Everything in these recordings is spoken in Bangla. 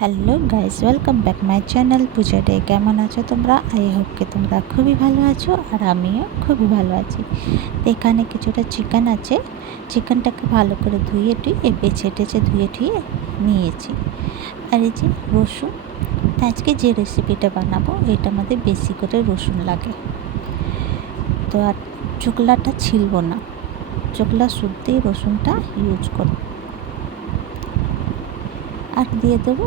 Hello guys, welcome back my channel Puja day. কেমন আছো তোমরা? আই হোপ কি তোমরা খুবই ভালো আছো আর আমিও খুবই ভালো আছি। তো এখানে কিছুটা চিকেন আছে, চিকেনটাকে ভালো করে বেছে টেছে ধুয়ে নিয়েছি। আর এই যে রসুন, আজকে যে রেসিপিটা বানাবো এটার মধ্যে বেশি করে রসুন লাগে। তো আর চোকলাটা ছিলবো না, চোকলা শুদ্ধই রসুনটা ইউজ করব। আর দিয়ে দেবো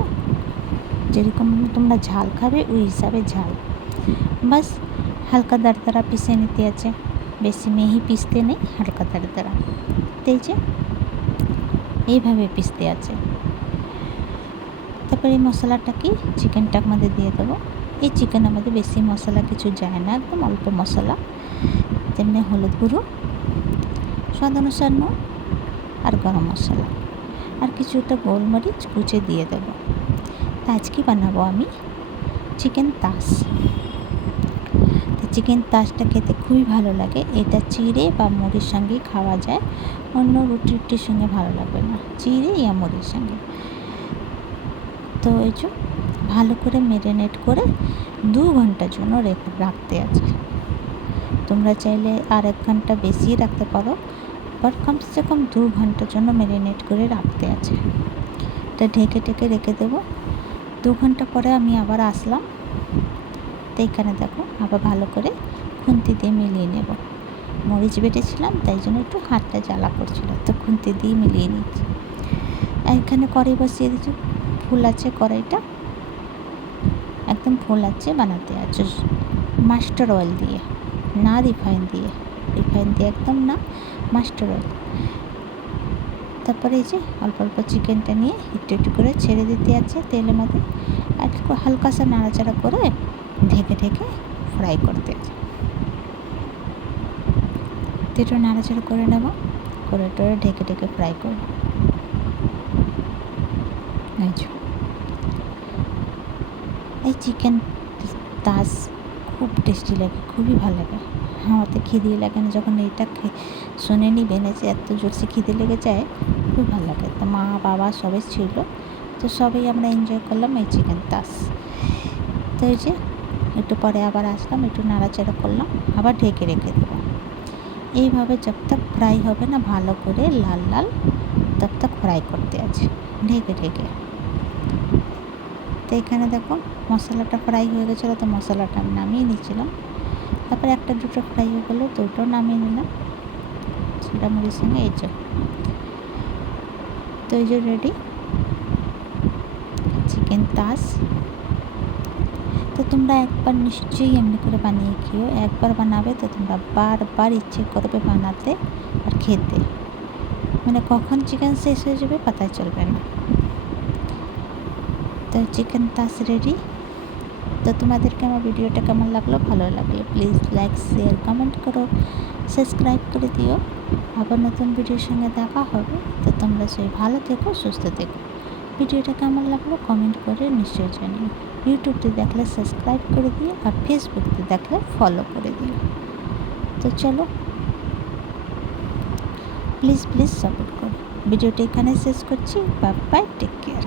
যেরকম তোমরা ঝাল খাবে ওই হিসাবে ঝাল। বাস হালকা দরদরা পিষে নিতে আছে, বেশি মিহি পিষতে নেই, হালকা দরদরা। এই যে এইভাবে পিষতে আছে। তারপরে এই মশলাটা কি চিকেনটার মধ্যে দিয়ে দেবো। এই চিকেনের মধ্যে বেশি মশলা কিছু যায় না, একদম অল্প মশলা, তেমনি হলুদ গুঁড়ো, স্বাদ অনুসার নুন আর গরম মশলা আর কিছুটা গোলমরিচ কুচে দিয়ে দেবো। আজকে বানাবো আমি চিকেন তাস। চিকেন তাসটা খেতে খুবই ভালো লাগে। এটা চিড়ে বা মুড়ির সঙ্গে খাওয়া যায়, অন্য রুটির সঙ্গে ভালো লাগবে না, চিড়ে ইয়া মুড়ির সঙ্গে। তো এই যে ভালো করে ম্যারিনেট করে 2 ঘন্টার জন্য রাখতে আছে। তোমরা চাইলে আর 1 ঘন্টা বেশি রাখতে পারো, বাট কমসে কম 2 ঘন্টার জন্য ম্যারিনেট করে রাখতে আছে। এটা ঢেকে রেখে দেবো। 2 ঘন্টা পরে আমি আবার আসলাম। তো এখানে দেখো আবার ভালো করে খুন্তি দিয়ে মিলিয়ে নেব। মরিচ বেটেছিলাম তাই জন্য একটু হাতটা জ্বালা করছিল, তো খুন্তি দিয়ে মিলিয়ে নিচ্ছি। এখানে কড়াই বসিয়ে দিচ্ছি, ফুল আছে কড়াইটা, একদম ফুল আছে। বানাতে আছে মাস্টার অয়েল দিয়ে, না রিফাইন দিয়ে একদম না, মাস্টার অয়েল। তারপরে এই যে অল্প অল্প চিকেনটা নিয়ে একটু করে ছেড়ে দিতে আছে তেলের মধ্যে, আর হালকা সা নাড়াচাড়া করে ঢেকে ফ্রাই করতে আছে। একটু নাড়াচাড়া করে নেব, করে ঢেকে ফ্রাই করব। এই চিকেন তাস খুব টেস্টি লাগে, খুবই ভালো লাগে। আমার তো খিদে লাগে না, যখন এইটা শুনে নি বেনেছে এত জোরসে খিদে লেগে যায়, খুব ভালো লাগে। তো মা বাবা সবাই ছিল, তো সবাই আমরা এনজয় করলাম এই চিকেন তাস। তো এই যে একটু পরে আবার আসলাম, একটু নাড়াচাড়া করলাম, আবার ঢেকে রেখে দেবো। এইভাবে যব তক ফ্রাই হবে না ভালো করে লাল লাল, তব তক ফ্রাই করতে আছে ঢেকে। তো এখানে দেখো মশলাটা ফ্রাই হয়ে গেছিলো, তো মশলাটা আমি নামিয়ে নিয়েছিলাম। তারপরে একটা দুটো ফ্রাই হয়ে গেলো, তো ওটাও নামিয়ে নিলাম সেটা মুড়ির সঙ্গে। এই যে তো এই যে রেডি চিকেন তাস। তো তোমরা একবার নিশ্চয়ই এমনি করে বানিয়ে খেও। একবার বানাবে তো তোমরা বারবার ইচ্ছে করবে বানাতে আর খেতে, মানে কখন চিকেন শেষ হয়ে যাবে পাতা চলবে না। তো চিকেন তাস রেডি। তো তোমাদেরকে আমার ভিডিওটা কেমন লাগলো? ভালো লাগলে প্লিজ লাইক শেয়ার কমেন্ট করো, সাবস্ক্রাইব করে দিও। আবার নতুন ভিডিওর সঙ্গে দেখা হবে। তো তোমরা সবাই ভালো থেকো, সুস্থ থেকো। ভিডিওটা কেমন লাগলো কমেন্ট করে নিশ্চয়ই জানিও। ইউটিউবতে দেখলে সাবস্ক্রাইব করে দিও, আর ফেসবুকতে দেখলে ফলো করে দিও। তো চলো প্লিজ সাপোর্ট করো। ভিডিওটা এখানে শেষ করছি। Bye bye, take care.